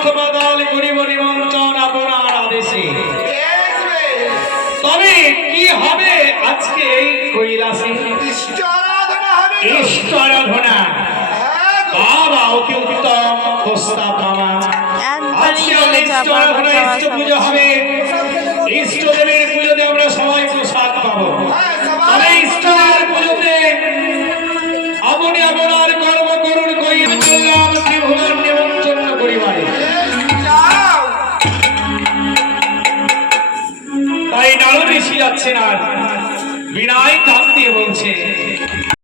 অর্থ বদল করিব নিমন্ত্রণ আপনার আদেশে। তবে কি হবে আজকে এই কৈলাসে? ইষ্ট আরাধনা বাবা অতি উত্তম প্রস্তাব বাবা। আজকে ইষ্ট আরাধনা ইষ্ট পুজো হবে। কালো বেশি যাচ্ছে না বিনায় কান দিয়ে বলছে